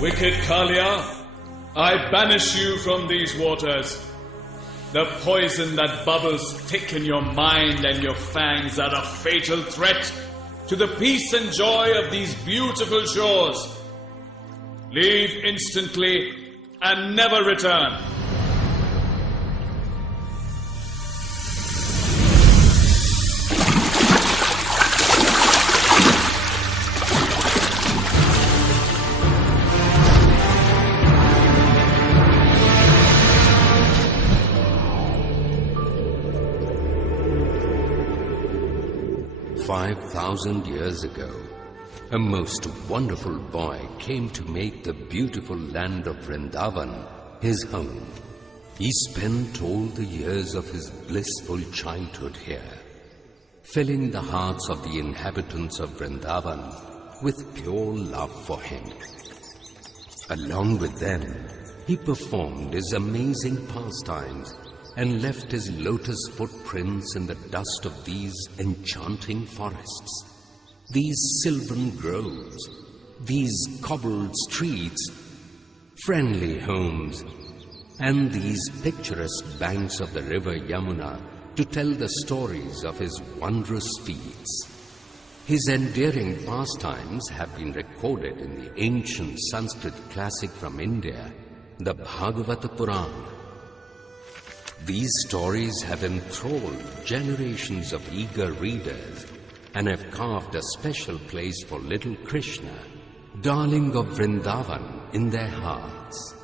Wicked Kalia, I banish you from these waters. The poison that bubbles thick in your mind and your fangs are a fatal threat to the peace and joy of these beautiful shores. Leave instantly and never return. "5,000 years ago, a most wonderful boy came to make the beautiful land of Vrindavan his home. He spent all the years of his blissful childhood here, filling the hearts of the inhabitants of Vrindavan with pure love for him. Along with them, he performed his amazing pastimes and left his lotus footprints in the dust of these enchanting forests, these sylvan groves, these cobbled streets, friendly homes, and these picturesque banks of the river Yamuna to tell the stories of his wondrous feats. His endearing pastimes have been recorded in the ancient Sanskrit classic from India, the Bhagavata Purana. These stories have enthralled generations of eager readers and have carved a special place for little Krishna, darling of Vrindavan, in their hearts.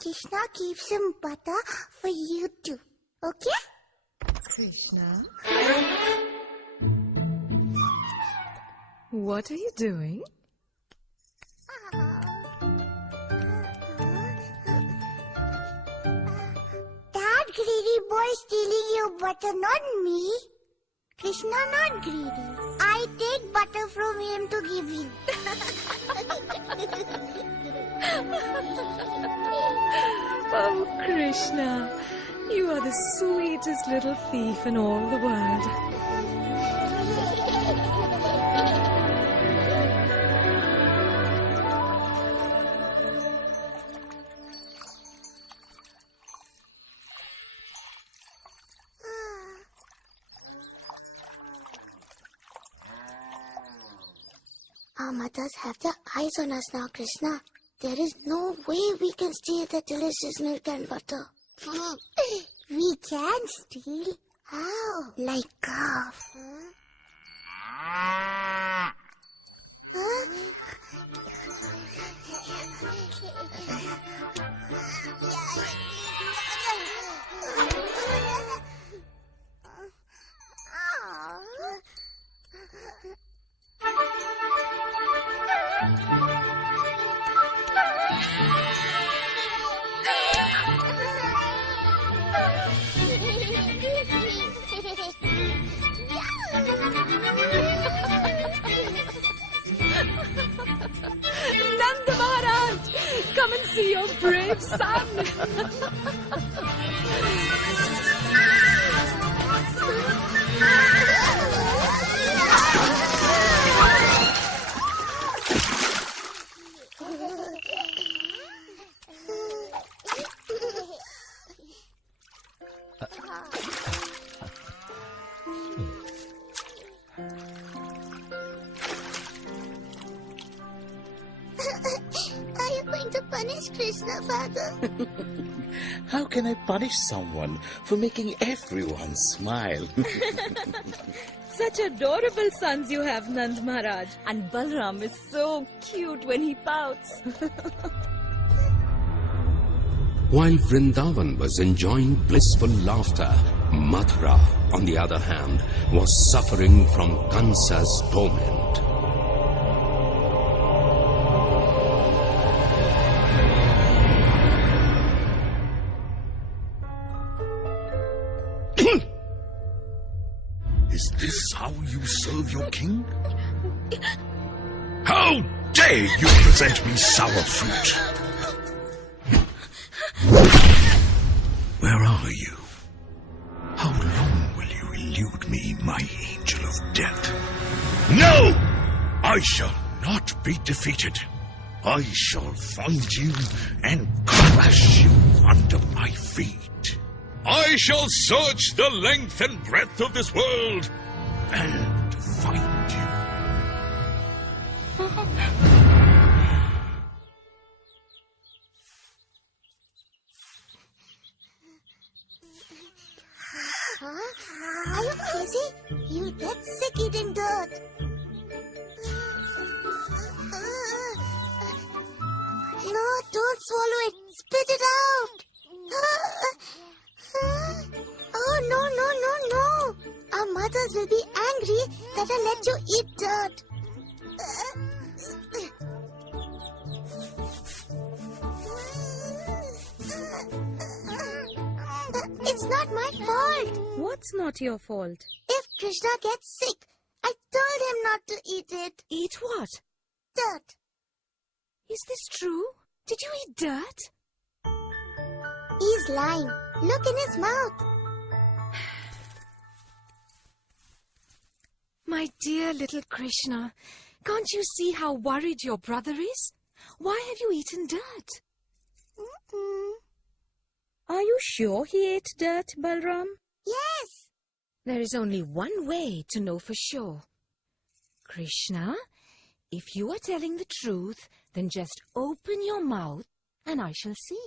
Krishna, keep some butter for you too. Okay? Krishna? What are you doing? That greedy boy stealing your butter, not me. Krishna not greedy. I take butter from him to give you. Oh, Krishna, you are the sweetest little thief in all the world. Our mothers have their eyes on us now, Krishna. There is no way we can steal the delicious milk and butter. We can steal. How? Like calf. Nanda Maharaj, come and see your brave son. Are you going to punish Krishna, Father? How can I punish someone for making everyone smile? Such adorable sons you have, Nand Maharaj. And Balram is so cute when he pouts. While Vrindavan was enjoying blissful laughter, Mathura, on the other hand, was suffering from Kansa's torment. Is this how you serve your king? How dare you present me sour fruit? Where are you? How long will you elude me, my angel of death? No! I shall not be defeated. I shall find you and crush you under my feet. I shall search the length and breadth of this world and find you. Huh? Are you crazy? You get sick eating dirt. No, don't swallow it. Spit it out. Oh, no. Our mothers will be angry that I let you eat dirt. It's not my fault. What's not your fault? If Krishna gets sick, I told him not to eat it. Eat what? Dirt. Is this true? Did you eat dirt? He's lying. Look in his mouth. My dear little Krishna, can't you see how worried your brother is? Why have you eaten dirt? Are you sure he ate dirt, Balram? Yes. There is only one way to know for sure. Krishna, if you are telling the truth, then just open your mouth and I shall see.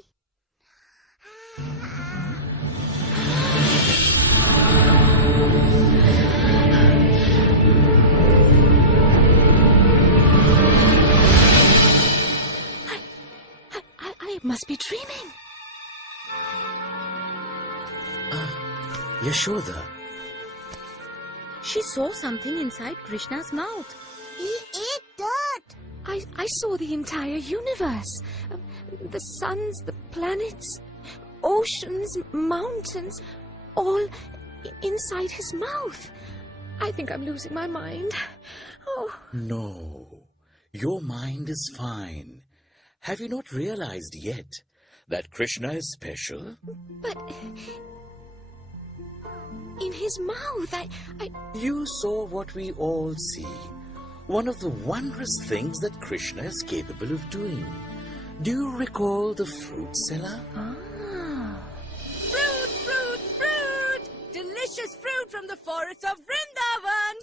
I must be dreaming. Yashoda. She saw something inside Krishna's mouth. He ate dirt. I saw the entire universe. The suns, the planets, oceans, mountains, all inside his mouth. I think I'm losing my mind. Oh. No, your mind is fine. Have you not realized yet that Krishna is special? But in his mouth, I... You saw what we all see. One of the wondrous things that Krishna is capable of doing. Do you recall the fruit seller? Ah. Fruit, fruit, fruit! Delicious fruit from the forests of Vrindavan!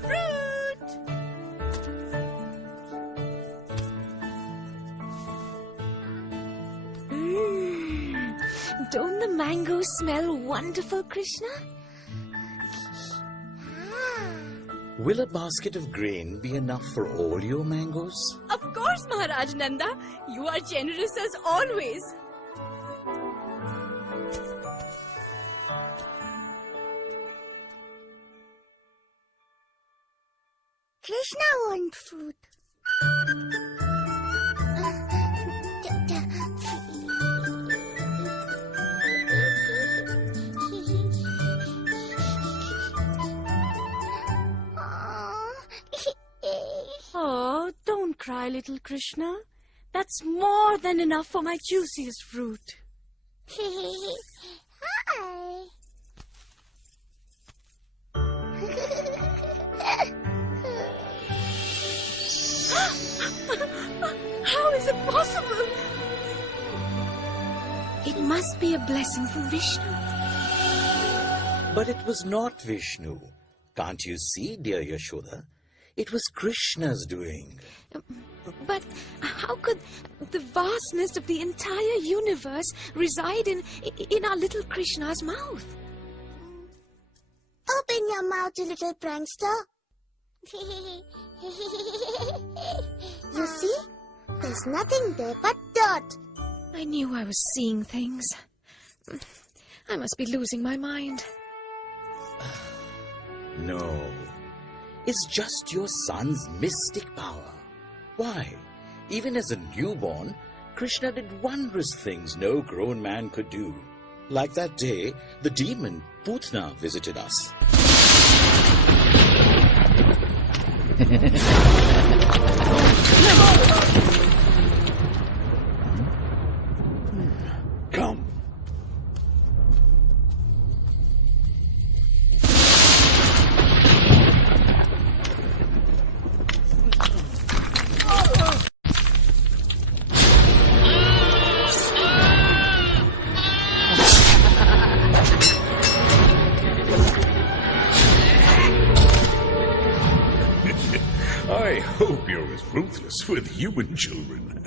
Fruit! Don't the mangoes smell wonderful, Krishna? Will a basket of grain be enough for all your mangoes? Of course, Maharaj Nanda. You are generous as always. Krishna wants food. Oh, don't cry, little Krishna. That's more than enough for my juiciest fruit. Hi. How is it possible? It must be a blessing from Vishnu. But it was not Vishnu. Can't you see, dear Yashoda? It was Krishna's doing. But how could the vastness of the entire universe reside in our little Krishna's mouth? Open your mouth, you little prankster. You see? There's nothing there but dirt. I knew I was seeing things. I must be losing my mind. No. It's just your son's mystic power. Why, even as a newborn, Krishna did wondrous things no grown man could do. Like that day, the demon Putna visited us. Come. I hope you're as ruthless with human children.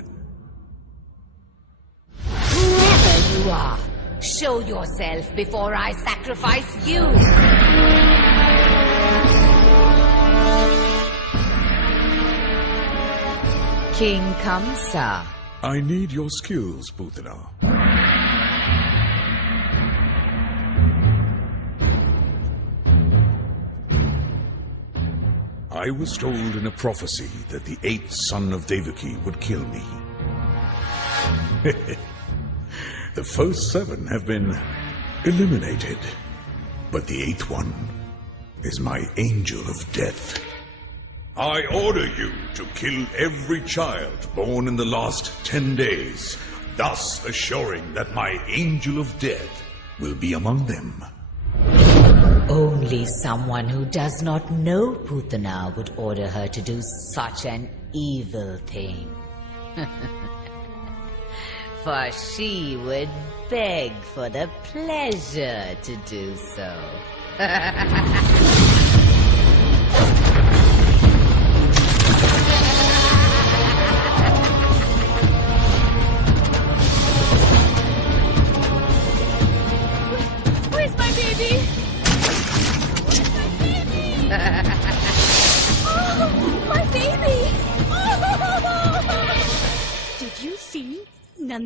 Whoever you are, show yourself before I sacrifice you. King Kamsa. I need your skills, Putana. I was told in a prophecy that the 8th son of Devaki would kill me. The first 7 have been eliminated, but the 8th one is my angel of death. I order you to kill every child born in the last 10 days, thus assuring that my angel of death will be among them. Only someone who does not know Putana would order her to do such an evil thing. For she would beg for the pleasure to do so. Where's my baby? Oh, my baby! Oh! Did you see?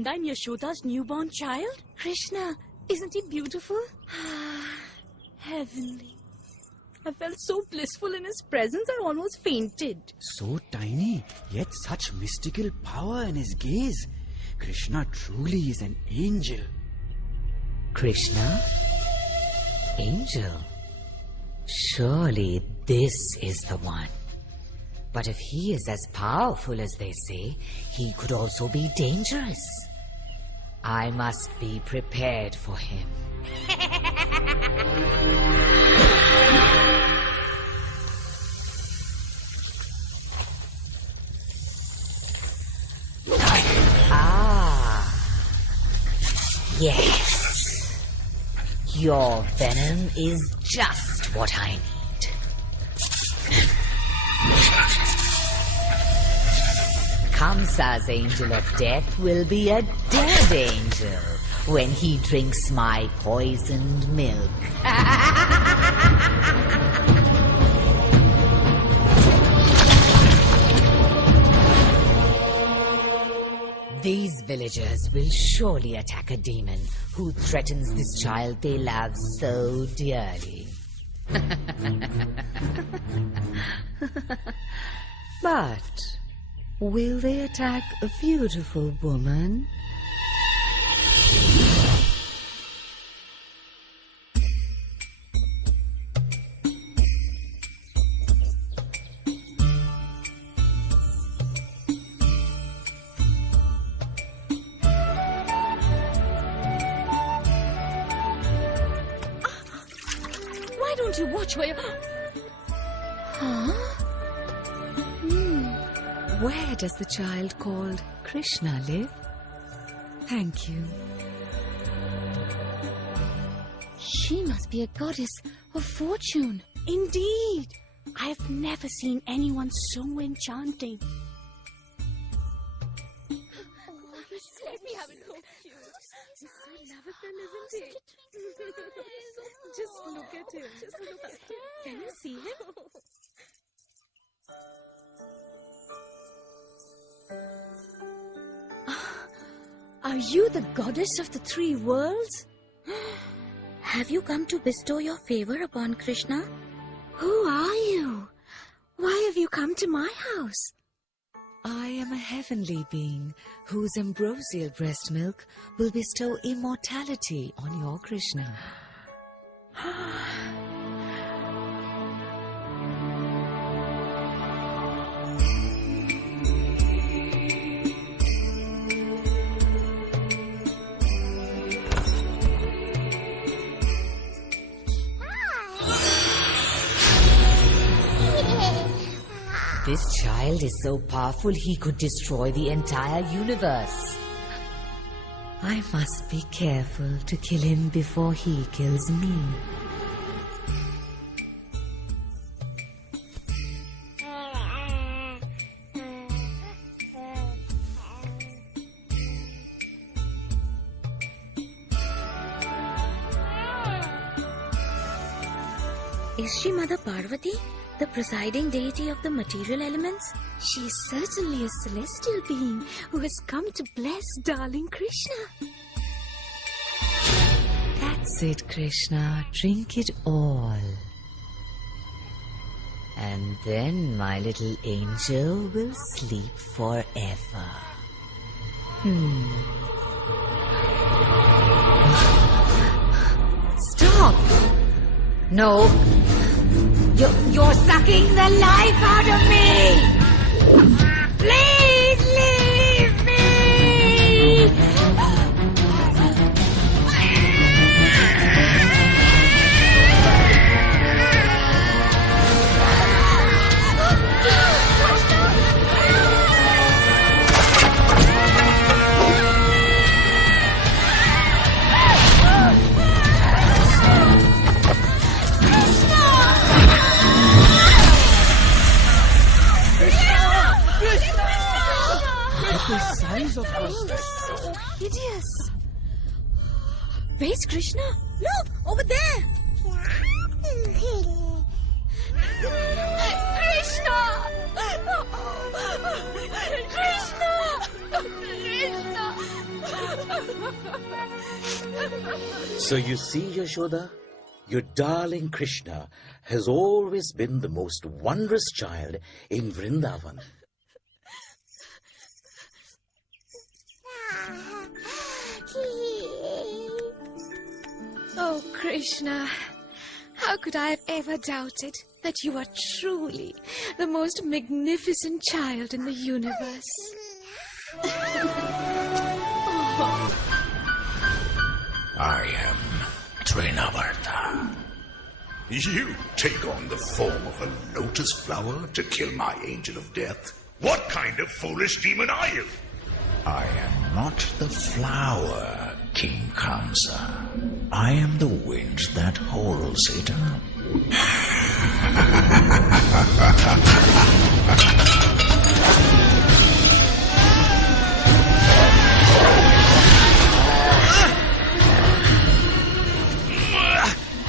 Nanda and Yashoda's newborn child? Krishna, isn't he beautiful? Heavenly. I felt so blissful in his presence I almost fainted. So tiny, yet such mystical power in his gaze. Krishna truly is an angel. Krishna? Angel? Surely this is the one. But if he is as powerful as they say, he could also be dangerous. I must be prepared for him. Yes. Your venom is just what I need. Kamsa's angel of death will be a dead angel when he drinks my poisoned milk. These villagers will surely attack a demon who threatens this child they love so dearly. But will they attack a beautiful woman? Why don't you watch where you... Where does the child called Krishna live? Thank you. She must be a goddess of fortune. Indeed. I've never seen anyone so enchanting. Let me have it so cute. He's so lovable, isn't he? Just look at him. Can you see him? Are you the goddess of the three worlds? Have you come to bestow your favor upon Krishna? Who are you? Why have you come to my house? I am a heavenly being whose ambrosial breast milk will bestow immortality on your Krishna. This child is so powerful he could destroy the entire universe. I must be careful to kill him before he kills me. Is she Mother Parvati, the presiding deity of the material elements? She is certainly a celestial being who has come to bless darling Krishna. That's it, Krishna. Drink it all. And then my little angel will sleep forever. Stop! No! You're sucking the life out of me! Please leave me! The size of her. So hideous. Where's Krishna? Look, over there. Krishna! Krishna! Krishna! So you see, Yashoda, your darling Krishna has always been the most wondrous child in Vrindavan. Oh, Krishna, how could I have ever doubted that you are truly the most magnificent child in the universe? I am Trinavarta. You take on the form of a lotus flower to kill my angel of death? What kind of foolish demon are you? I am not the flower, King Kamsa. I am the wind that holds it up.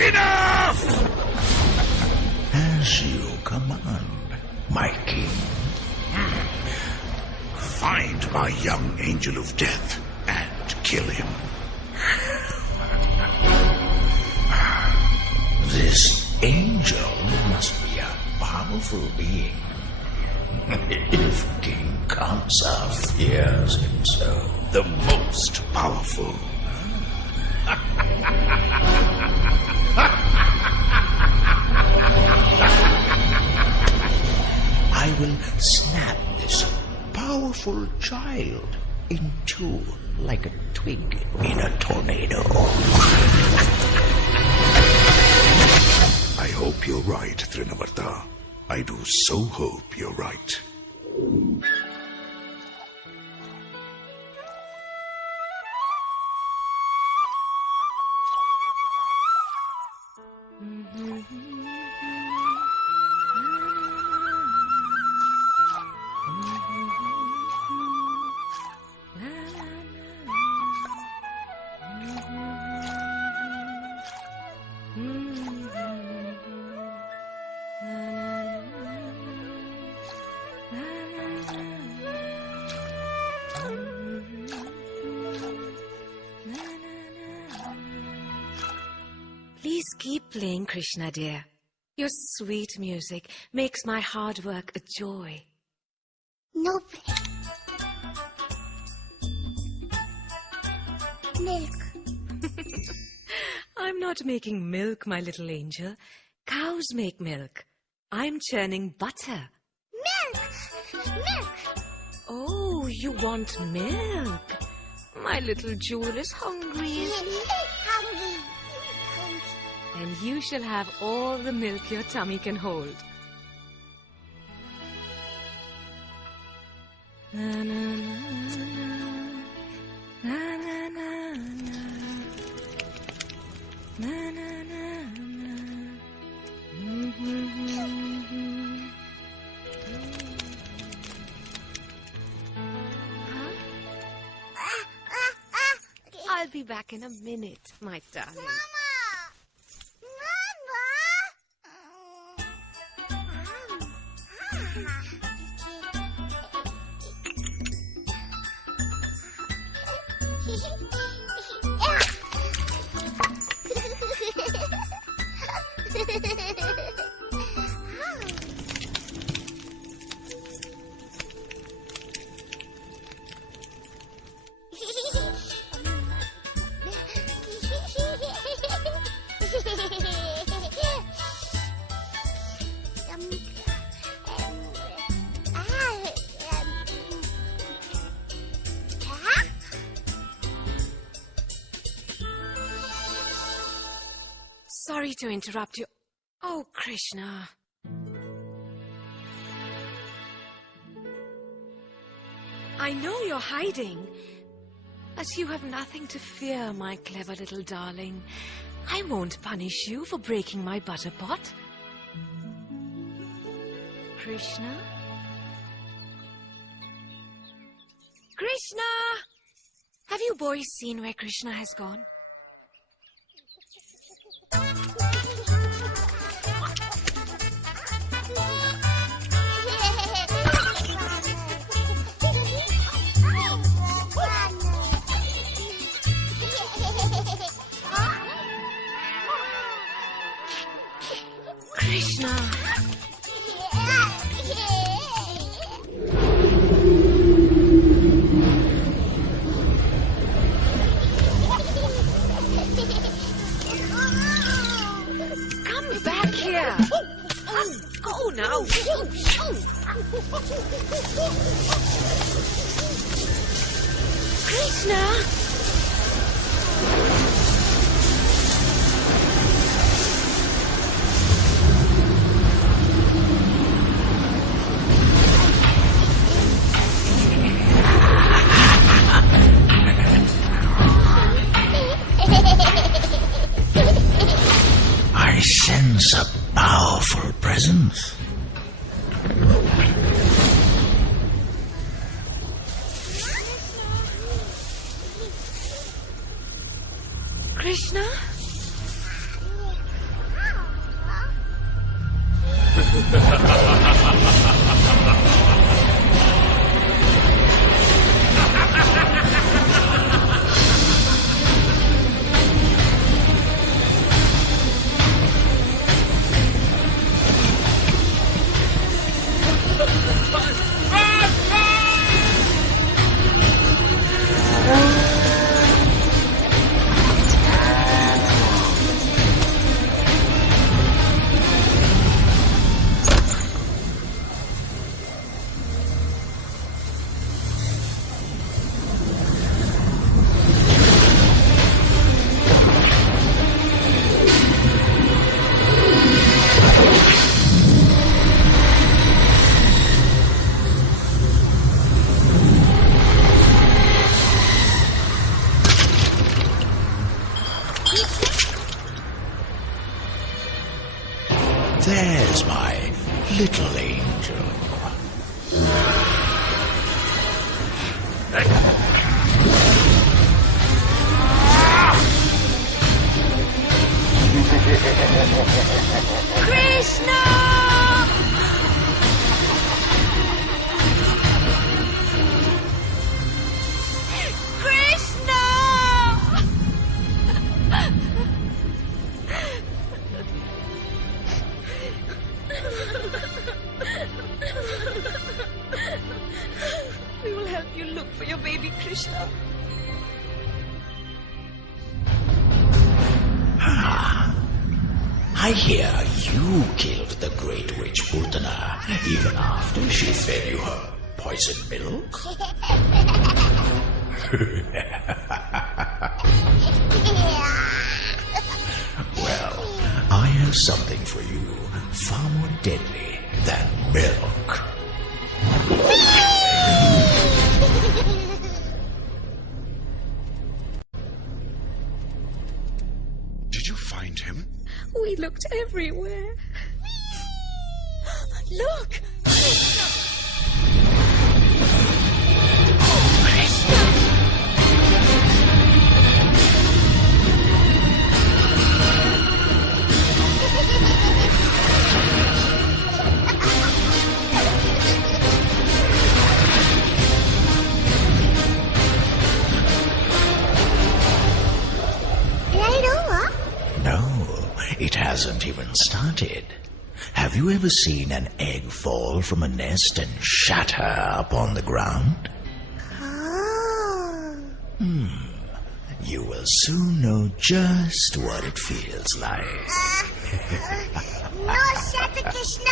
Enough! As you command, my king. Find my young angel of death and kill him. This angel must be a powerful being. If King Kamsa fears him so. The most powerful. I will snap this powerful child in two like a twig in a tornado. I hope you're right, Trinavarta. I do so hope you're right. Please keep playing, Krishna dear. Your sweet music makes my hard work a joy. No milk. I'm not making milk, my little angel. Cows make milk. I'm churning butter. Milk! Milk! Oh, you want milk? My little jewel is hungry. Hungry. And you shall have all the milk your tummy can hold. Na, na, na, na, na, na, na. Na, na, na, na. I'll be back in a minute, my darling. Sorry to interrupt you. Oh, Krishna. I know you're hiding, but you have nothing to fear, my clever little darling. I won't punish you for breaking my butter pot. Krishna? Krishna! Have you boys seen where Krishna has gone? Krishna! Come back here! Go now! Krishna! I sense a powerful presence. Krishna? There's my little angel. Krishna! Krishna! We will help you look for your baby Krishna. I hear you killed the great witch Putana even after she fed you her poisoned milk. Well, I have something for you far more deadly than milk. Did you find him? We looked everywhere. Look! No, it hasn't even started. Have you ever seen an egg fall from a nest and shatter upon the ground? You will soon know just what it feels like. No, shatter Krishna!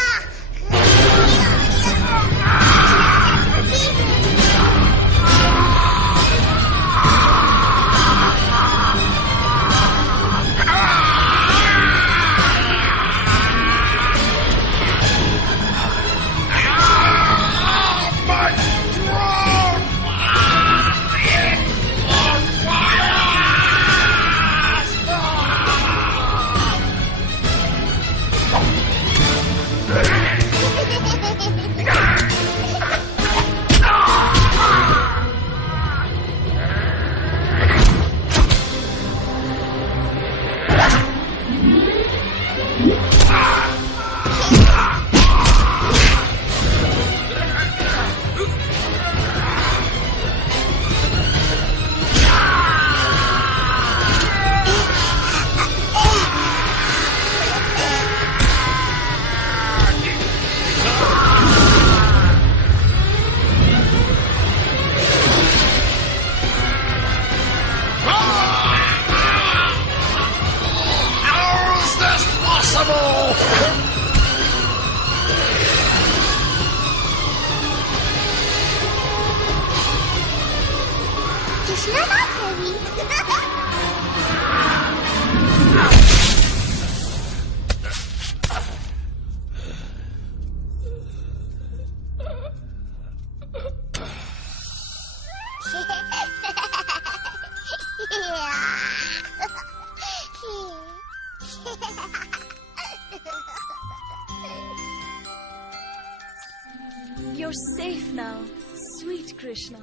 Krishna.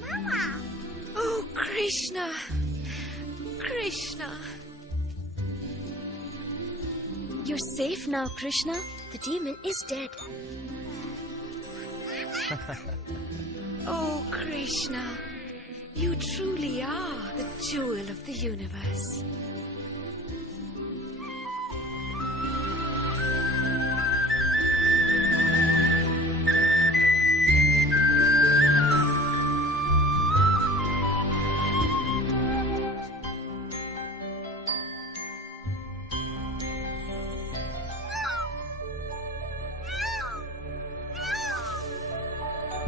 Mama! Oh, Krishna! Krishna! You're safe now, Krishna. The demon is dead. Oh, Krishna! You truly are the jewel of the universe.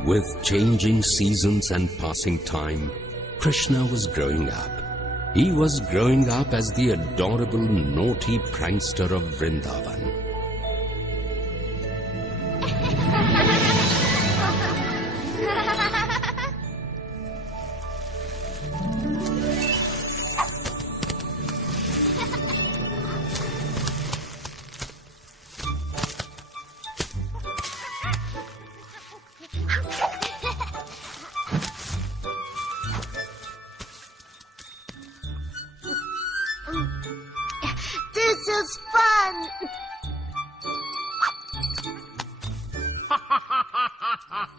With changing seasons and passing time, Krishna was growing up. He was growing up as the adorable, naughty prankster of Vrindavan. This is fun!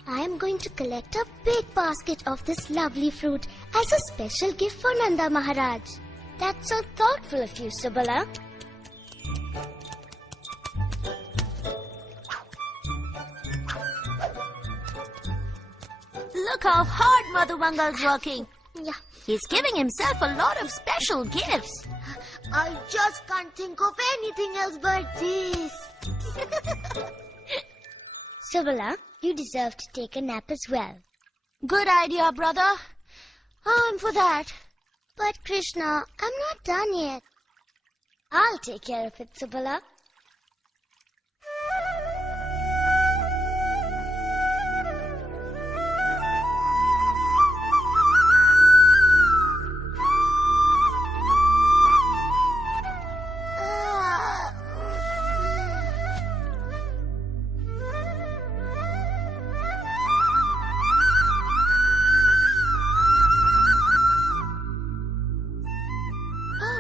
I am going to collect a big basket of this lovely fruit as a special gift for Nanda Maharaj. That's so thoughtful of you, Subala. Look how hard Madhubangal's working. Yeah. He's giving himself a lot of special gifts. I just can't think of anything else but this. Subala, you deserve to take a nap as well. Good idea, brother. I'm for that. But Krishna, I'm not done yet. I'll take care of it, Subala.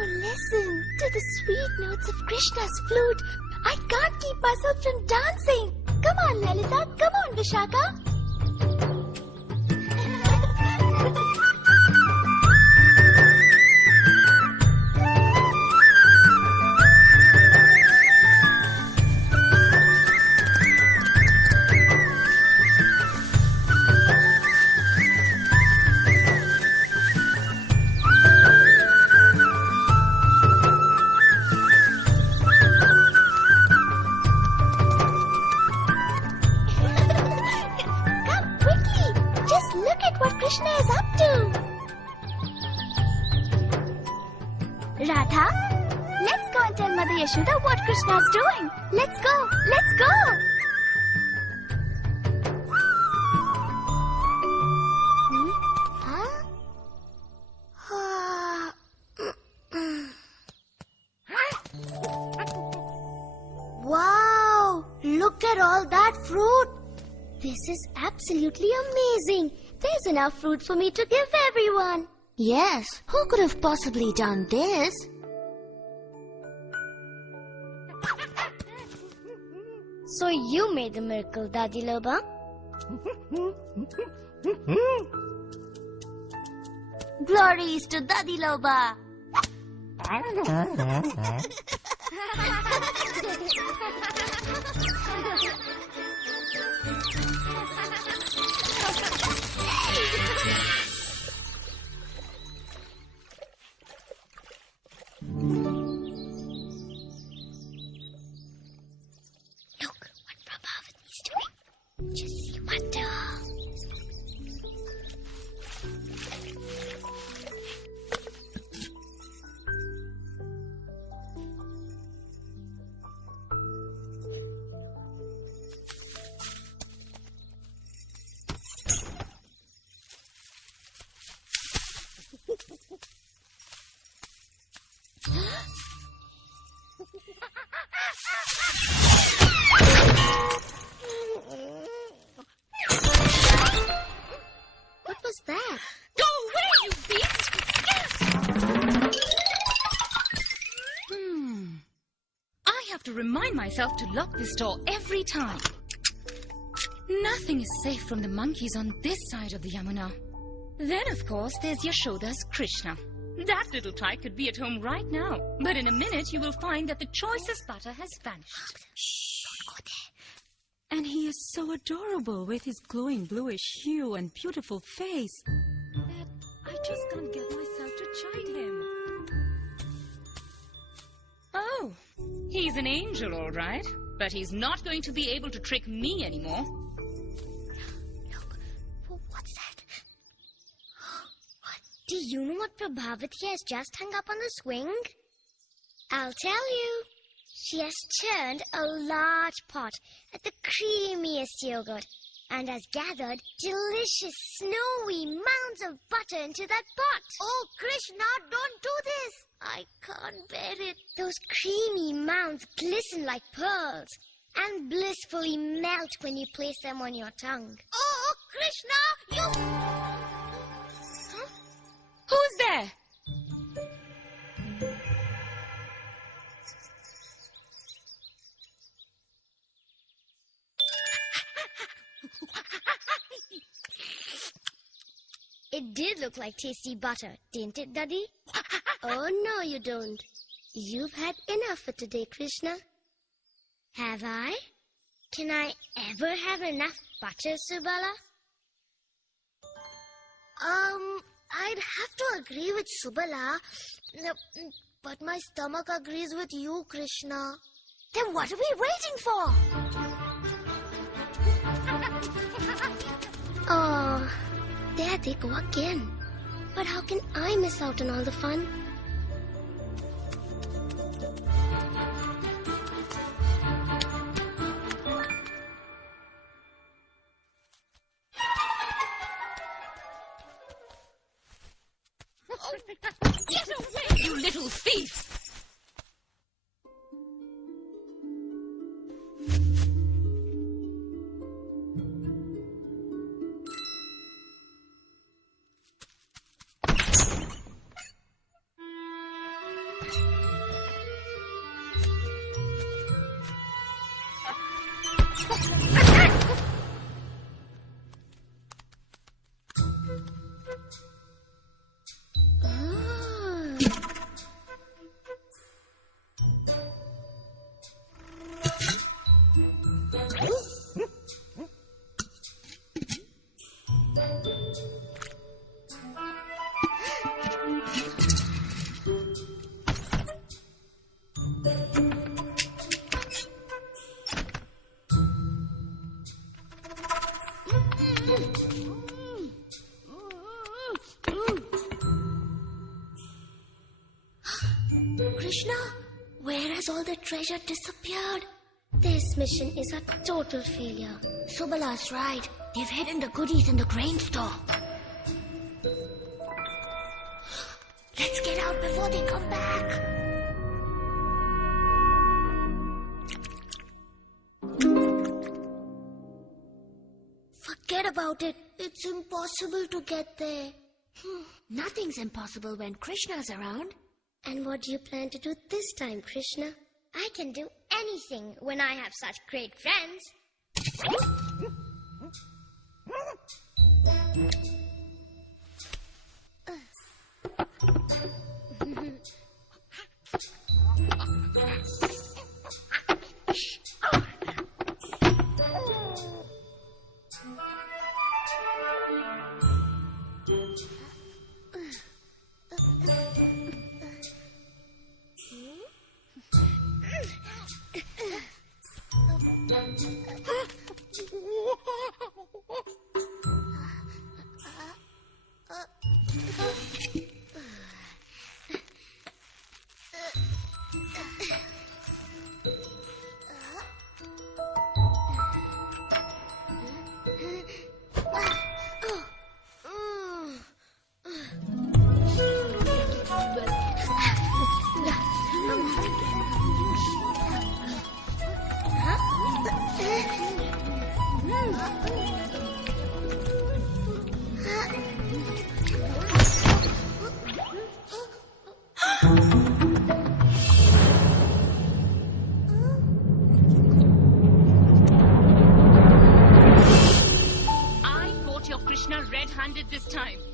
Listen to the sweet notes of Krishna's flute. I can't keep myself from dancing. Come on, Lalita. Come on, Vishaka. Krishna is up to. Radha, let's go and tell Mother Yashoda what Krishna is doing. Let's go. Let's go. Wow! Look at all that fruit. This is absolutely amazing. There's enough fruit for me to give everyone. Yes, who could have possibly done this? So you made the miracle, Dadi Loba? Glories to Dadi Loba. Look what Prabhavati is doing. Just see wonder. to remind myself to lock this door every time. Nothing is safe from the monkeys on this side of the Yamuna. Then, of course, there's Yashoda's Krishna. That little tyke could be at home right now, but in a minute you will find that the choicest butter has vanished. Shh, don't go there. And he is so adorable with his glowing bluish hue and beautiful face that I just can't get myself to chide him. Oh, he's an angel, all right, but he's not going to be able to trick me anymore. Look, what's that? Do you know what Prabhavati has just hung up on the swing? I'll tell you. She has churned a large pot at the creamiest yogurt and has gathered delicious snowy mounds of butter into that pot. Oh, Krishna, don't do this. I can't bear it. Those creamy mounds glisten like pearls and blissfully melt when you place them on your tongue. Oh, Krishna, you... Huh? Who's there? It did look like tasty butter, didn't it, Daddy? Oh, no, you don't. You've had enough for today, Krishna. Have I? Can I ever have enough butter, Subala? I'd have to agree with Subala, but my stomach agrees with you, Krishna. Then what are we waiting for? Oh, there they go again. But how can I miss out on all the fun? Get away, you little thief! Krishna, where has all the treasure disappeared? This mission is a total failure. Subala's right. They've hidden the goodies in the grain store. Let's get out before they come back. Forget about it. It's impossible to get there. Nothing's impossible when Krishna's around. And what do you plan to do this time, Krishna? I can do anything when I have such great friends.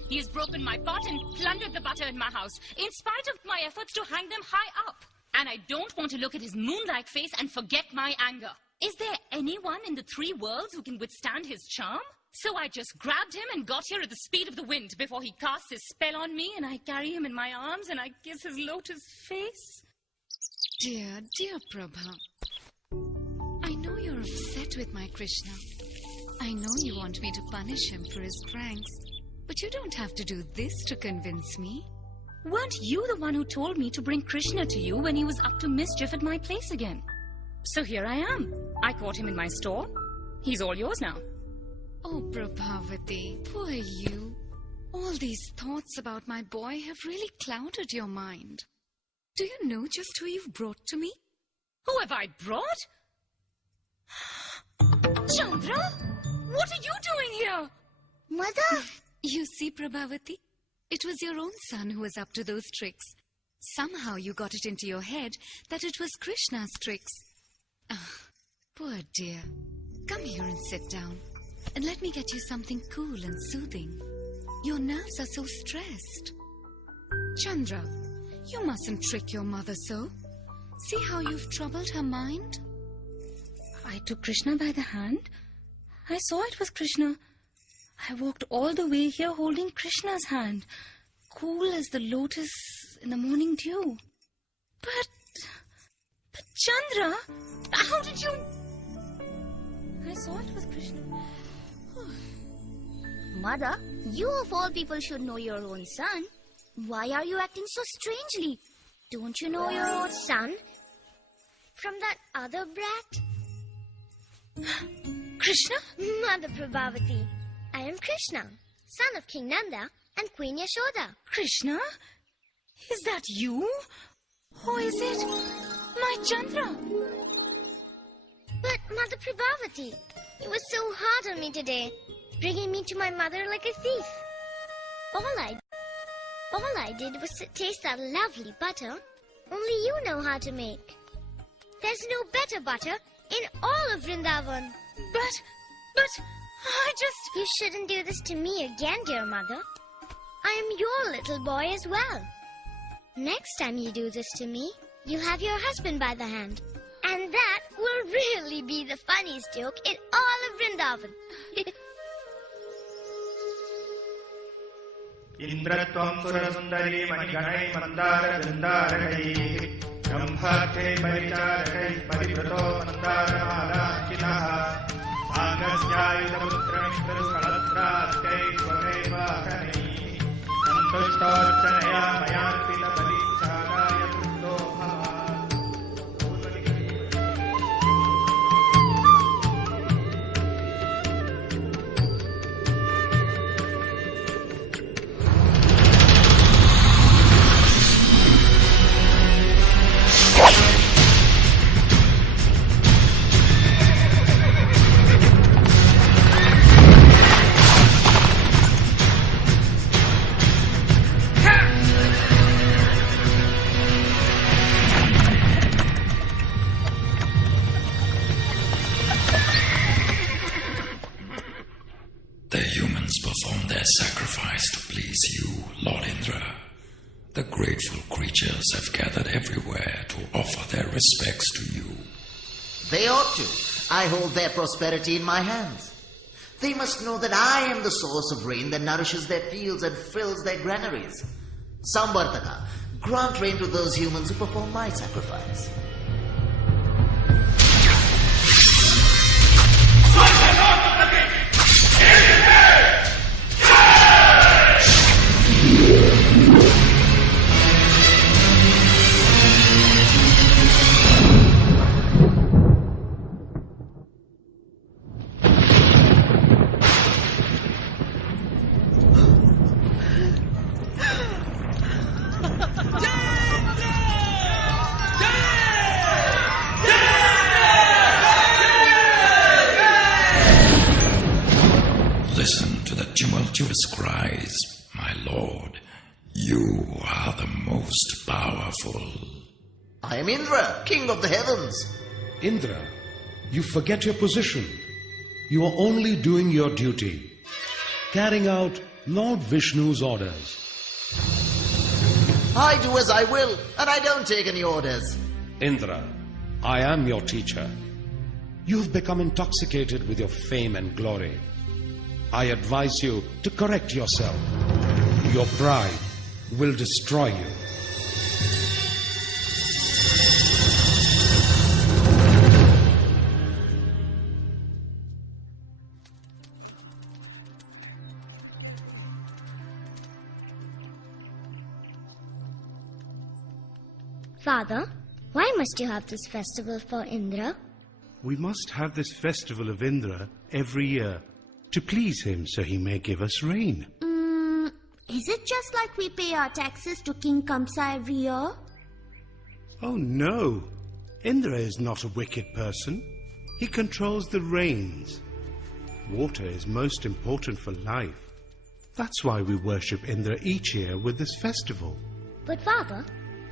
He has broken my pot and plundered the butter in my house, in spite of my efforts to hang them high up. And I don't want to look at his moon-like face and forget my anger. Is there anyone in the 3 worlds who can withstand his charm? So I just grabbed him and got here at the speed of the wind before he casts his spell on me, and I carry him in my arms and I kiss his lotus face. Dear, dear Prabha, I know you're upset with my Krishna. I know you want me to punish him for his pranks, but you don't have to do this to convince me. Weren't you the one who told me to bring Krishna to you when he was up to mischief at my place again? So here I am. I caught him in my store. He's all yours now. Oh, Prabhavati, poor you. All these thoughts about my boy have really clouded your mind. Do you know just who you've brought to me? Who have I brought? Chandra? What are you doing here? Mother! You see, Prabhavati, it was your own son who was up to those tricks. Somehow you got it into your head that it was Krishna's tricks. Ah, poor dear. Come here and sit down. And let me get you something cool and soothing. Your nerves are so stressed. Chandra, you mustn't trick your mother so. See how you've troubled her mind? I took Krishna by the hand. I saw it was Krishna. I walked all the way here holding Krishna's hand, cool as the lotus in the morning dew. But Chandra, how did you... I saw it was Krishna. Mother, you of all people should know your own son. Why are you acting so strangely? Don't you know your own son? From that other brat? Krishna? Mother Prabhavati, I am Krishna, son of King Nanda and Queen Yashoda. Krishna? Is that you? Or is it my Chandra? But Mother Prabhavati, you were so hard on me today, bringing me to my mother like a thief. All I did was taste that lovely butter. Only you know how to make. There's no better butter in all of Vrindavan. But I just... You shouldn't do this to me again, dear mother. I am your little boy as well. Next time you do this to me, you have your husband by the hand. And that will really be the funniest joke in all of Vrindavan. Indratvam surasundari maniganai mandara vrindarai Brahmate paricharakai paribrato mandara malakinaha Agasyayuda putra mishtaru kalatraskai svakaiva kanai Santushtarchanaya mayanpita parichagaya trutto bhava sacrifice to please you, Lord Indra. The grateful creatures have gathered everywhere to offer their respects to you. They ought to. I hold their prosperity in my hands. They must know that I am the source of rain that nourishes their fields and fills their granaries. Samvartaka, grant rain to those humans who perform my sacrifice. Listen to the tumultuous cries, my lord. You are the most powerful. I am Indra, king of the heavens. Indra, you forget your position. You are only doing your duty, carrying out Lord Vishnu's orders. I do as I will, and I don't take any orders. Indra, I am your teacher. You have become intoxicated with your fame and glory. I advise you to correct yourself. Your pride will destroy you. Father, why must you have this festival for Indra? We must have this festival of Indra every year to please him so he may give us rain. Is it just like we pay our taxes to King Kamsa every year? Oh no, Indra is not a wicked person. He controls the rains. Water is most important for life. That's why we worship Indra each year with this festival. But Father,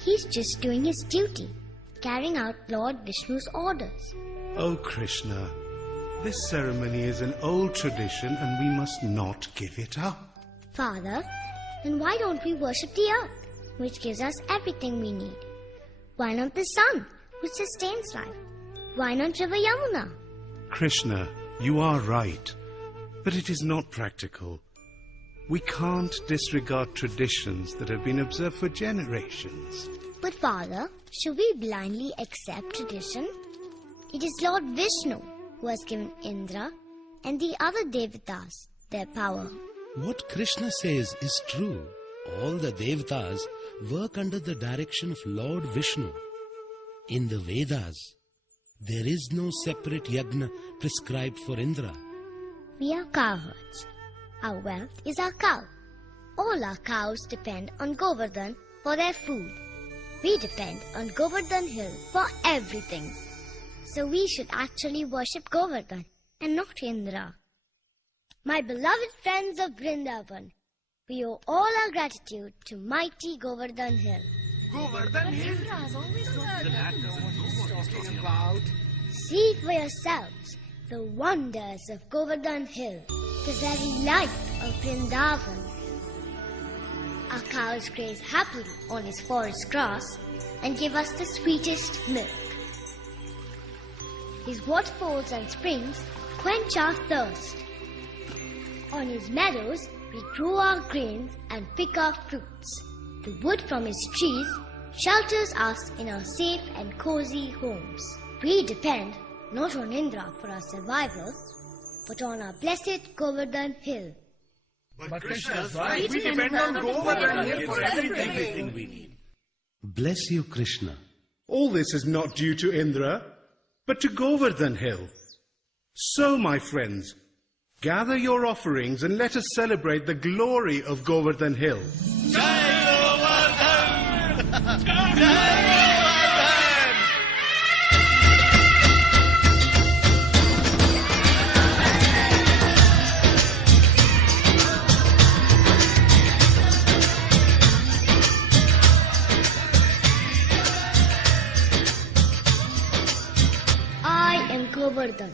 he's just doing his duty, carrying out Lord Vishnu's orders. Oh Krishna, this ceremony is an old tradition and we must not give it up. Father, then why don't we worship the earth, which gives us everything we need? Why not the sun, which sustains life? Why not River Yamuna? Krishna, you are right, but it is not practical. We can't disregard traditions that have been observed for generations. But Father, should we blindly accept tradition? It is Lord Vishnu who has given Indra and the other Devatas their power. What Krishna says is true. All the Devatas work under the direction of Lord Vishnu. In the Vedas, there is no separate yagna prescribed for Indra. We are cowherds. Our wealth is our cow. All our cows depend on Govardhan for their food. We depend on Govardhan Hill for everything. So we should actually worship Govardhan and not Indra. My beloved friends of Vrindavan, we owe all our gratitude to mighty Govardhan Hill. Govardhan Hill? The lad doesn't know what he's talking about. See for yourselves the wonders of Govardhan Hill, the very life of Vrindavan. Our cows graze happily on his forest grass and give us the sweetest milk. His waterfalls and springs quench our thirst. On his meadows, we grow our grains and pick our fruits. The wood from his trees shelters us in our safe and cozy homes. We depend not on Indra for our survival, but on our blessed Govardhan Hill. But Krishna's right. We depend on Govardhan Hill for everything we need. Bless you, Krishna. All this is not due to Indra, but to Govardhan Hill. So, my friends, gather your offerings and let us celebrate the glory of Govardhan Hill. Jai Govardhan! Jai Govardhan,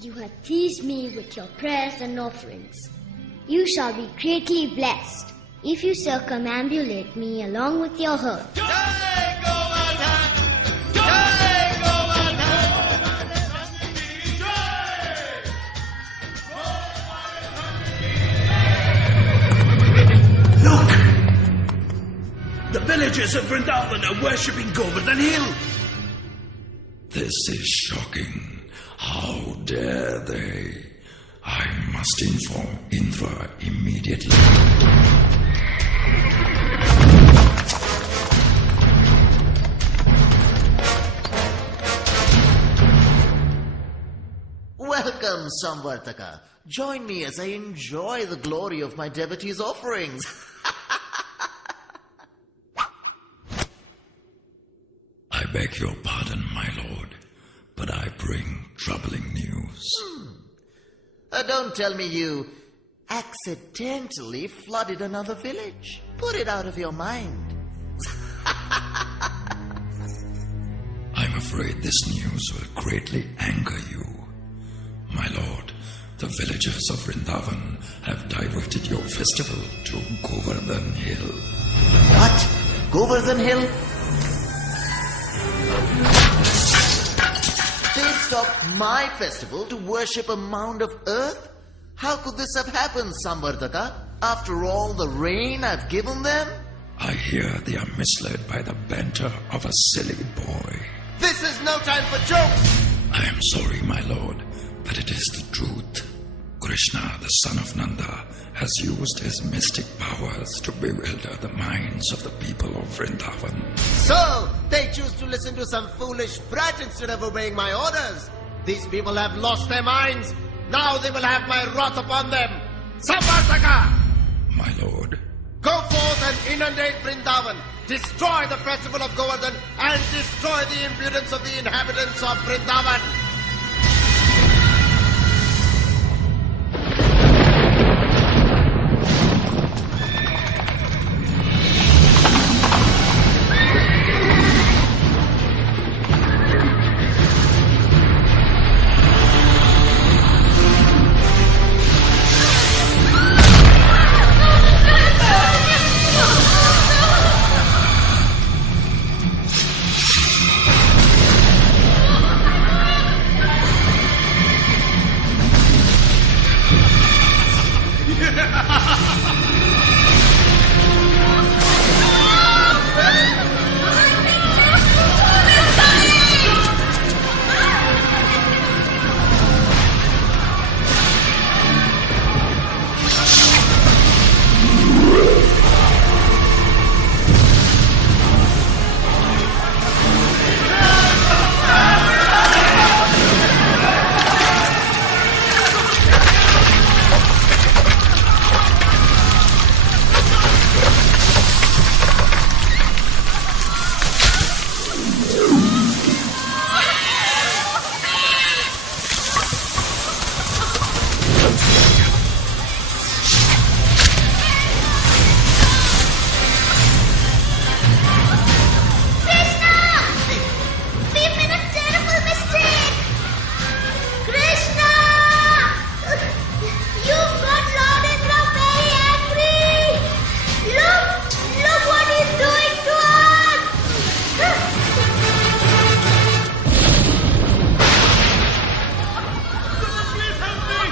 you have pleased me with your prayers and offerings. You shall be greatly blessed if you circumambulate me along with your herd. Jai Govardhan! Jai Govardhan! Look! The villagers of Vrindavan are worshipping Govardhan Hill. This is shocking. How dare they? I must inform Indra immediately. Welcome, Samvartaka. Join me as I enjoy the glory of my devotees' offerings. I beg your pardon, my lord, but I bring troubling news. Don't tell me you accidentally flooded another village. Put it out of your mind. I'm afraid this news will greatly anger you. My lord, the villagers of Vrindavan have diverted your festival to Govardhan Hill. What? Govardhan Hill? They stopped my festival to worship a mound of earth? How could this have happened, Sambardaka? After all the rain I've given them? I hear they are misled by the banter of a silly boy. This is no time for jokes! I am sorry, my lord, but it is the truth. Krishna, the son of Nanda, has used his mystic powers to bewilder the minds of the people of Vrindavan. So, they choose to listen to some foolish brat instead of obeying my orders. These people have lost their minds. Now they will have my wrath upon them. Sambardaka! My lord. Go forth and inundate Vrindavan. Destroy the festival of Govardhan and destroy the impudence of the inhabitants of Vrindavan.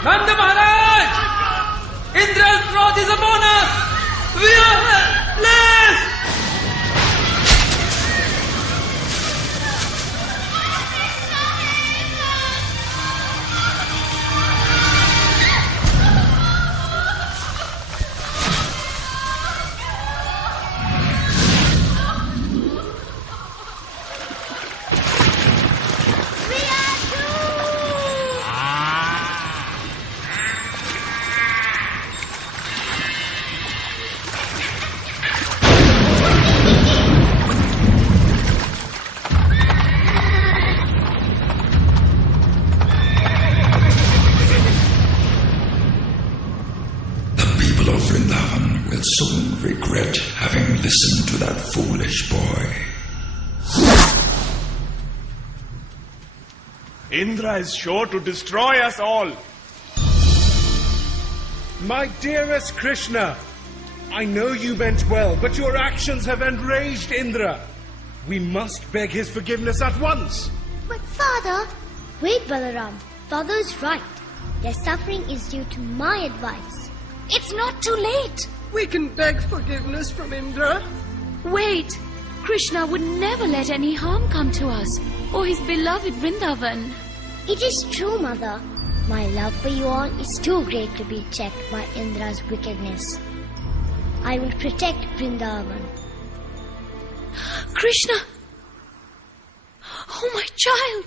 Nanda Maharaj! Indra's wrath is upon us! We are helpless! Soon regret having listened to that foolish boy. Indra is sure to destroy us all. My dearest Krishna, I know you meant well, but your actions have enraged Indra. We must beg his forgiveness at once. But Father... Wait, Balaram. Father is right. Their suffering is due to my advice. It's not too late. We can beg forgiveness from Indra. Wait. Krishna would never let any harm come to us, or his beloved Vrindavan. It is true, Mother. My love for you all is too great to be checked by Indra's wickedness. I will protect Vrindavan. Krishna! Oh, my child!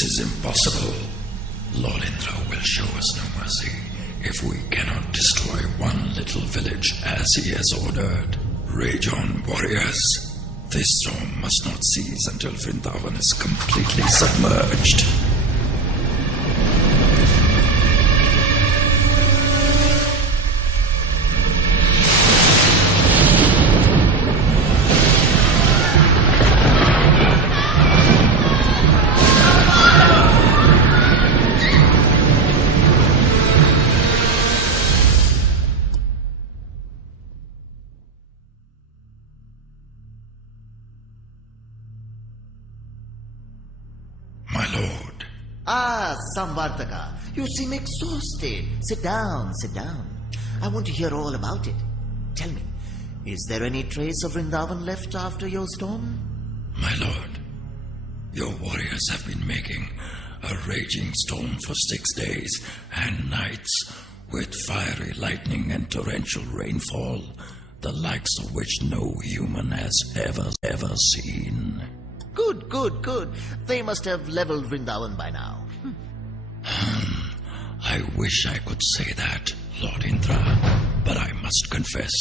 This is impossible. Lord Indra will show us no mercy if we cannot destroy one little village as he has ordered. Rage on, warriors. This storm must not cease until Vrindavan is completely submerged. Samvartaka, you seem exhausted. Sit down, sit down. I want to hear all about it. Tell me, is there any trace of Vrindavan left after your storm? My lord, your warriors have been making a raging storm for 6 days and nights with fiery lightning and torrential rainfall, the likes of which no human has ever seen. Good, good, good. They must have leveled Vrindavan by now. I wish I could say that, Lord Indra, but I must confess,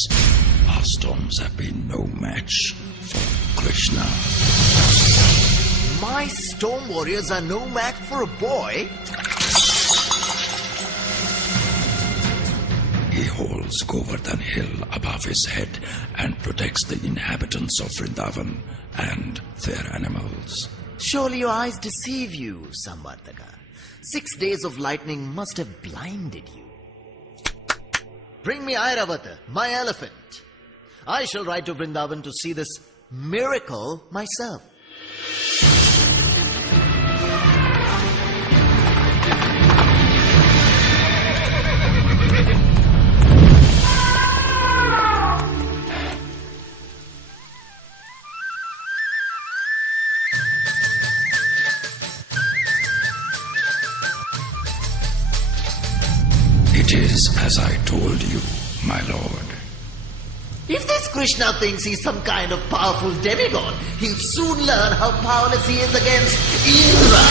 our storms have been no match for Krishna. My storm warriors are no match for a boy? He holds Govardhan Hill above his head and protects the inhabitants of Vrindavan and their animals. Surely your eyes deceive you, Samvartaka. 6 days of lightning must have blinded you. Bring me Airavata, my elephant. I shall ride to Vrindavan to see this miracle myself. It is as I told you, my lord. If this Krishna thinks he's some kind of powerful demigod, he'll soon learn how powerless he is against Indra.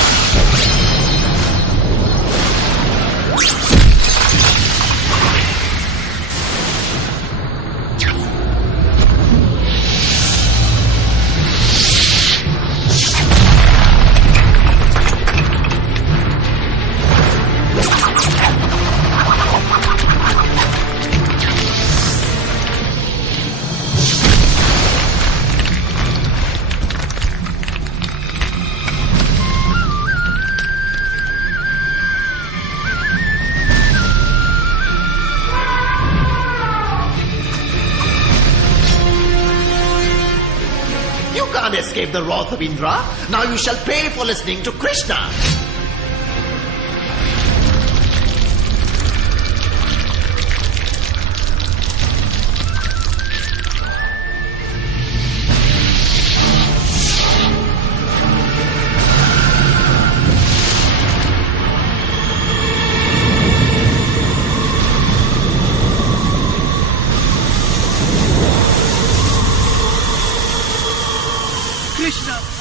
Escape the wrath of Indra. Now you shall pay for listening to Krishna.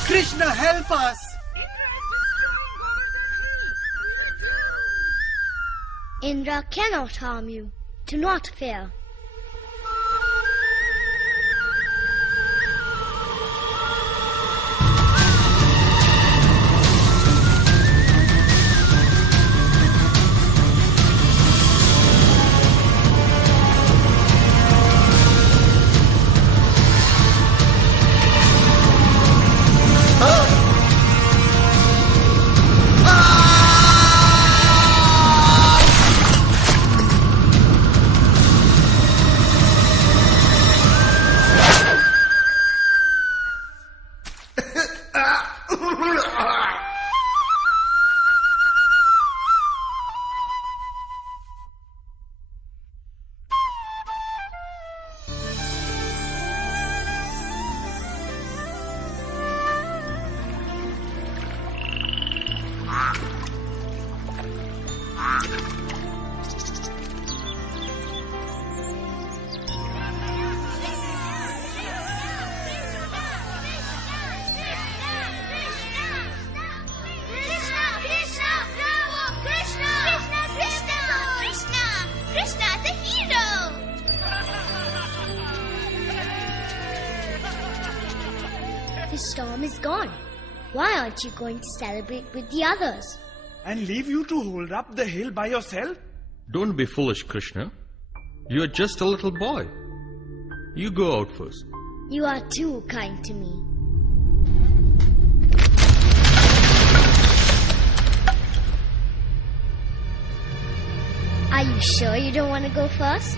Krishna, help us! Indra cannot harm you. Do not fear. storm is gone. Why aren't you going to celebrate with the others? And leave you to hold up the hill by yourself? Don't be foolish, Krishna. You're just a little boy. You go out first. You are too kind to me. Are you sure you don't want to go first?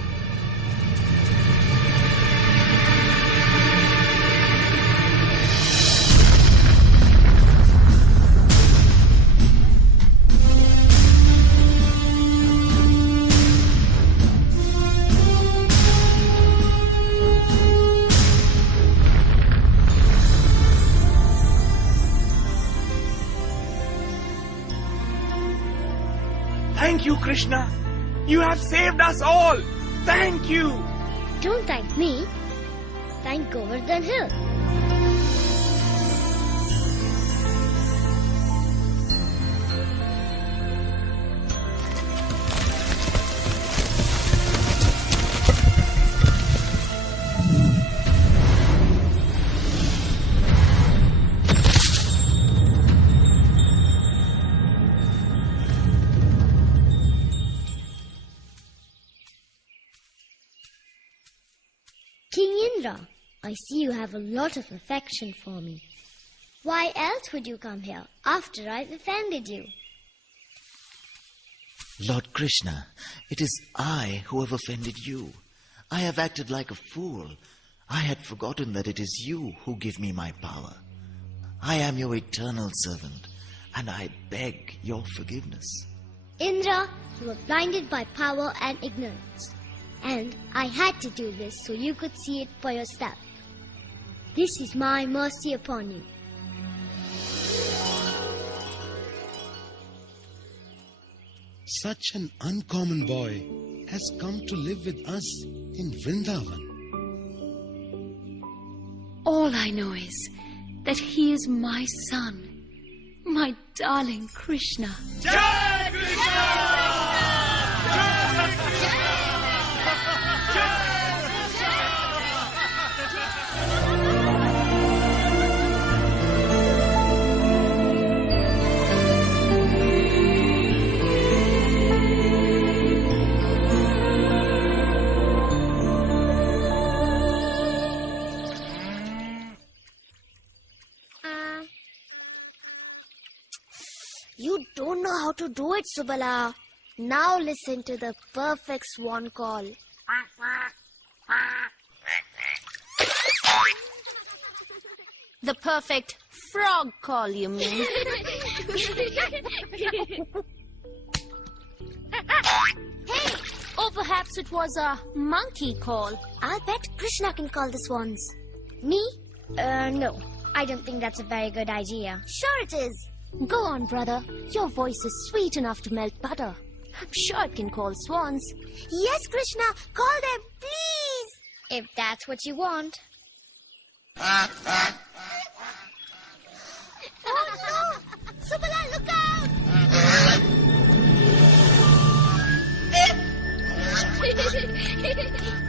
Thank you, Krishna. You have saved us all. Thank you. Don't thank me. Thank Govardhan Hill. King Indra, I see you have a lot of affection for me. Why else would you come here after I've offended you? Lord Krishna, it is I who have offended you. I have acted like a fool. I had forgotten that it is you who give me my power. I am your eternal servant, and I beg your forgiveness. Indra, you were blinded by power and ignorance. And I had to do this so you could see it for yourself. This is my mercy upon you. Such an uncommon boy has come to live with us in Vrindavan. All I know is that he is my son, my darling Krishna. Jai Krishna! You don't know how to do it, Subala. Now listen to the perfect swan call. The perfect frog call, you mean? Hey! Or perhaps it was a monkey call. I'll bet Krishna can call the swans. Me? No. I don't think that's a very good idea. Sure it is. Go on, brother. Your voice is sweet enough to melt butter. I'm sure it can call swans. Yes, Krishna. Call them, please. If that's what you want. Oh, no! Subala, look out!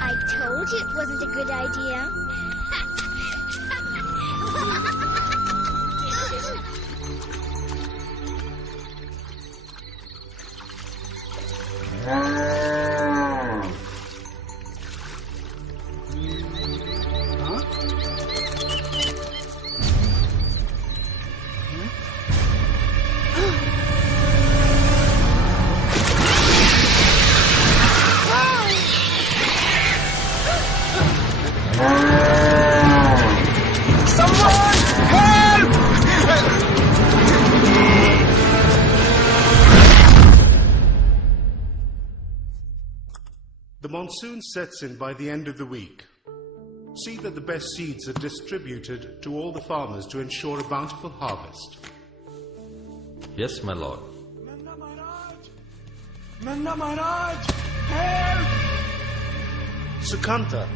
I told you it wasn't a good idea. The monsoon sets in by the end of the week. See that the best seeds are distributed to all the farmers to ensure a bountiful harvest. Yes, my lord. Nanda Maharaj, help! Sukanta,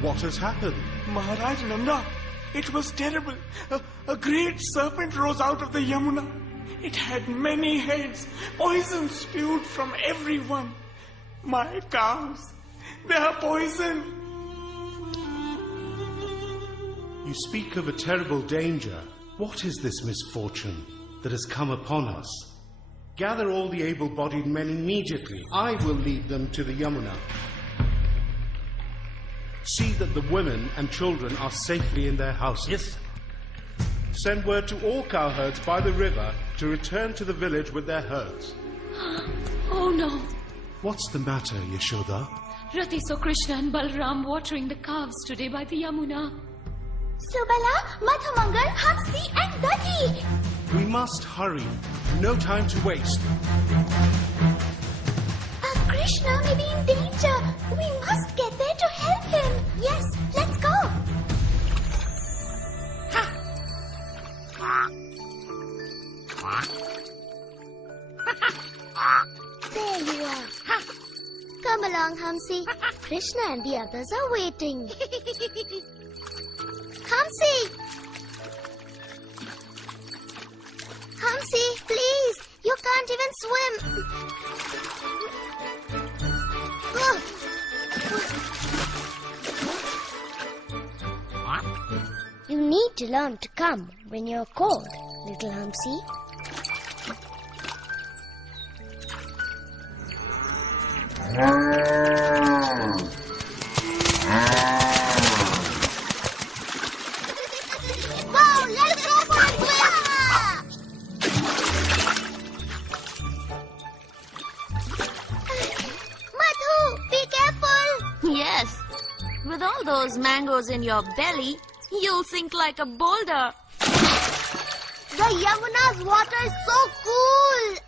what has happened? Maharaj Nanda, it was terrible. A great serpent rose out of the Yamuna. It had many heads. Poison spewed from every one. My cows, they are poisoned. You You speak of a terrible danger. What is this misfortune that has come upon us? Gather all the able-bodied men immediately. I will lead them to the Yamuna. See that the women and children are safely in their houses. Yes. Send word to all cowherds by the river to return to the village with their herds. Oh no. What's the matter, Yashoda? Rati saw Krishna and Balram watering the calves today by the Yamuna. Subala, Madhamangal, Hamsi and Dati. We must hurry. No time to waste. Krishna may be in danger. We must get there to help him. Yes, let's go. There you are. Come along, Hamsi. Krishna and the others are waiting. Hamsi! Hamsi, please! You can't even swim. You need to learn to come when you're cold, little Hamsi. Wow, let's go for a swim! Madhu, be careful! Yes. With all those mangoes in your belly, you'll sink like a boulder. The Yamuna's water is so cool!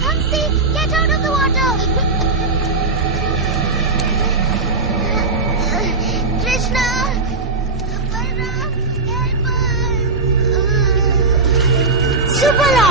Hamsi, get out of the water! Krishna! Balram, help us! Subala!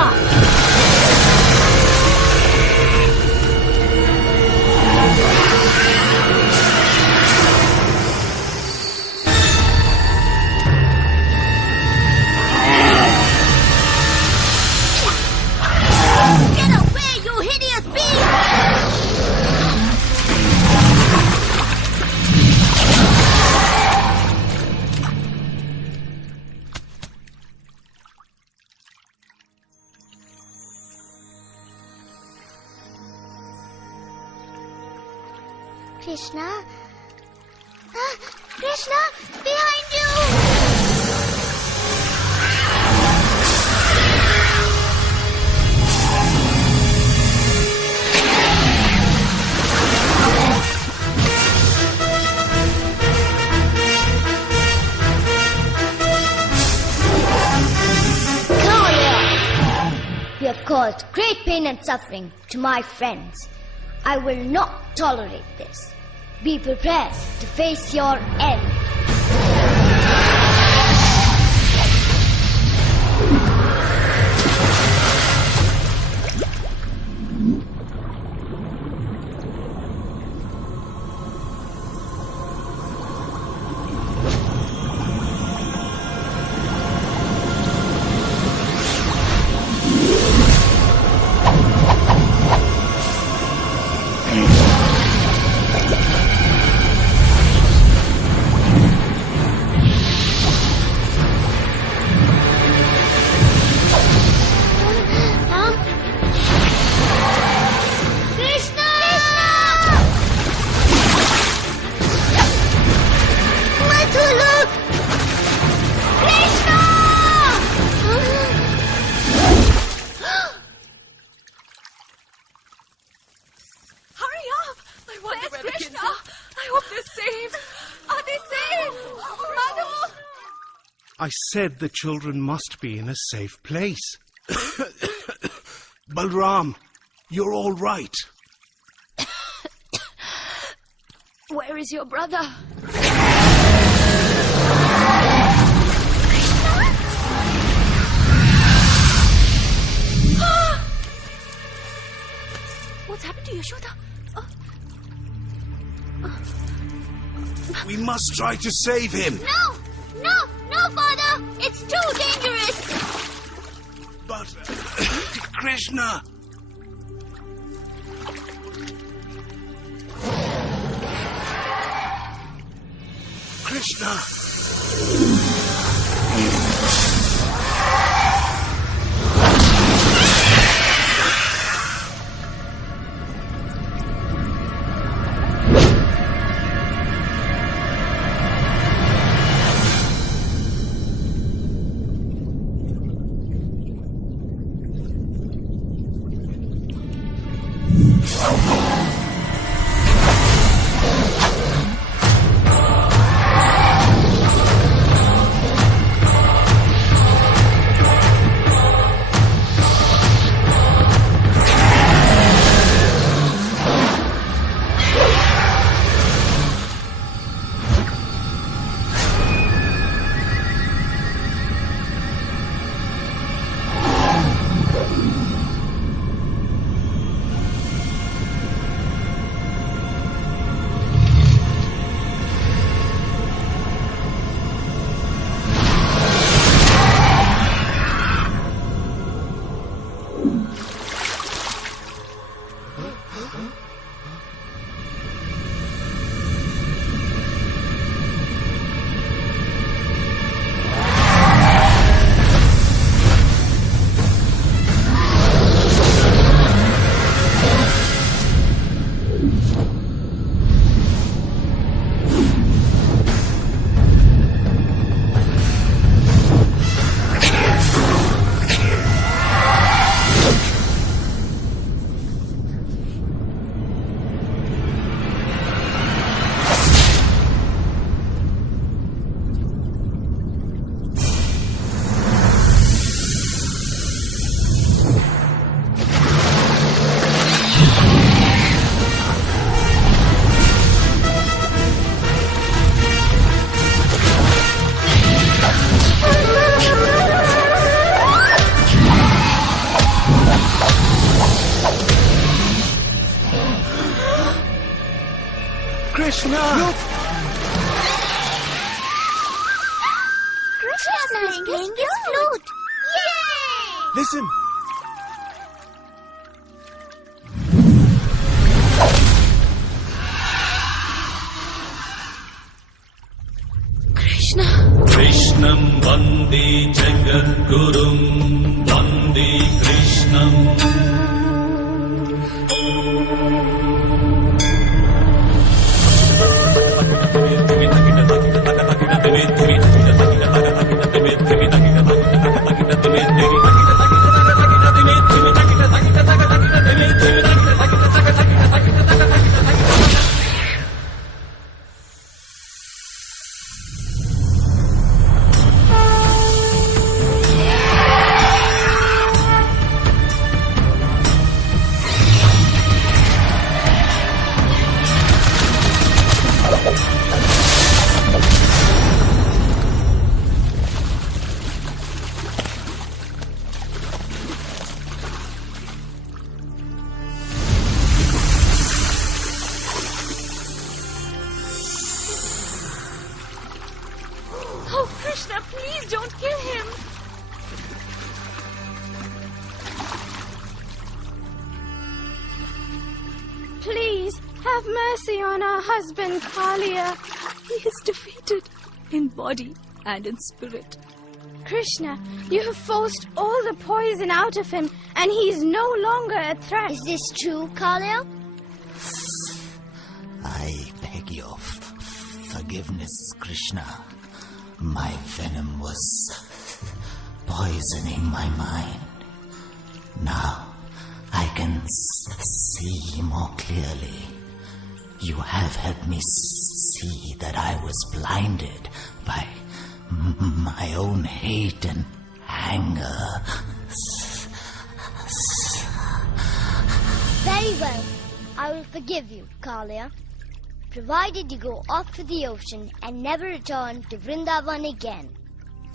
Krishna? Krishna, behind you! You have caused great pain and suffering to my friends. I will not tolerate this. Be prepared to face your end. I said the children must be in a safe place. Balram, you're all right. Where is your brother? What's happened to Yashoda? We must try to save him. No, Father! It's too dangerous! But, Krishna! Krishna! Krishna! Look! Krishna is playing his flute! Yay! Listen! Krishna! Krishnam Vande Jagat Gurum Vande Krishnam. Oh, Krishna, please don't kill him. Please, have mercy on our husband, Kalia. He is defeated in body and in spirit. Krishna, you have forced all the poison out of him, and he is no longer a threat. Is this true, Kalia? I beg your forgiveness, Krishna. My venom was poisoning my mind. Now I can see more clearly. You have helped me see that I was blinded by my own hate and anger. Very well. I will forgive you, Kalia, provided you go off to the ocean and never return to Vrindavan again.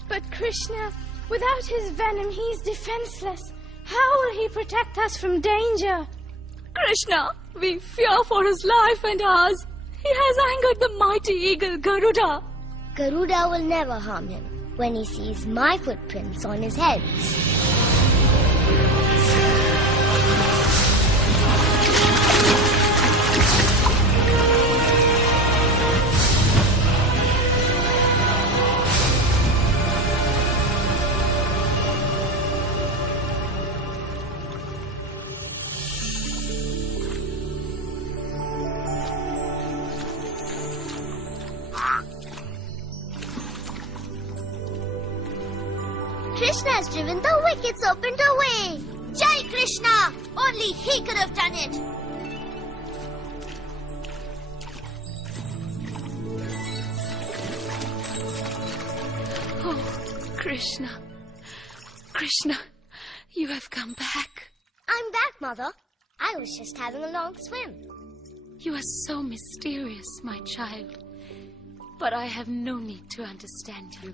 But Krishna, without his venom, he's defenseless. How will he protect us from danger? Krishna, we fear for his life and ours. He has angered the mighty eagle Garuda. Garuda will never harm him when he sees my footprints on his heads. Krishna has driven the wicked serpent away. Jai Krishna! Only he could have done it. Oh, Krishna. Krishna, you have come back. I'm back, Mother. I was just having a long swim. You are so mysterious, my child. But I have no need to understand you.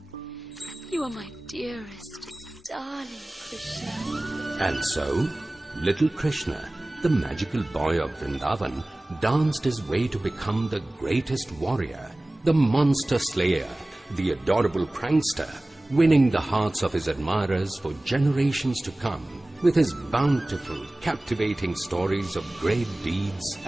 You are my dearest, darling Krishna. And so, little Krishna, the magical boy of Vrindavan, danced his way to become the greatest warrior, the monster slayer, the adorable prankster, winning the hearts of his admirers for generations to come with his bountiful, captivating stories of great deeds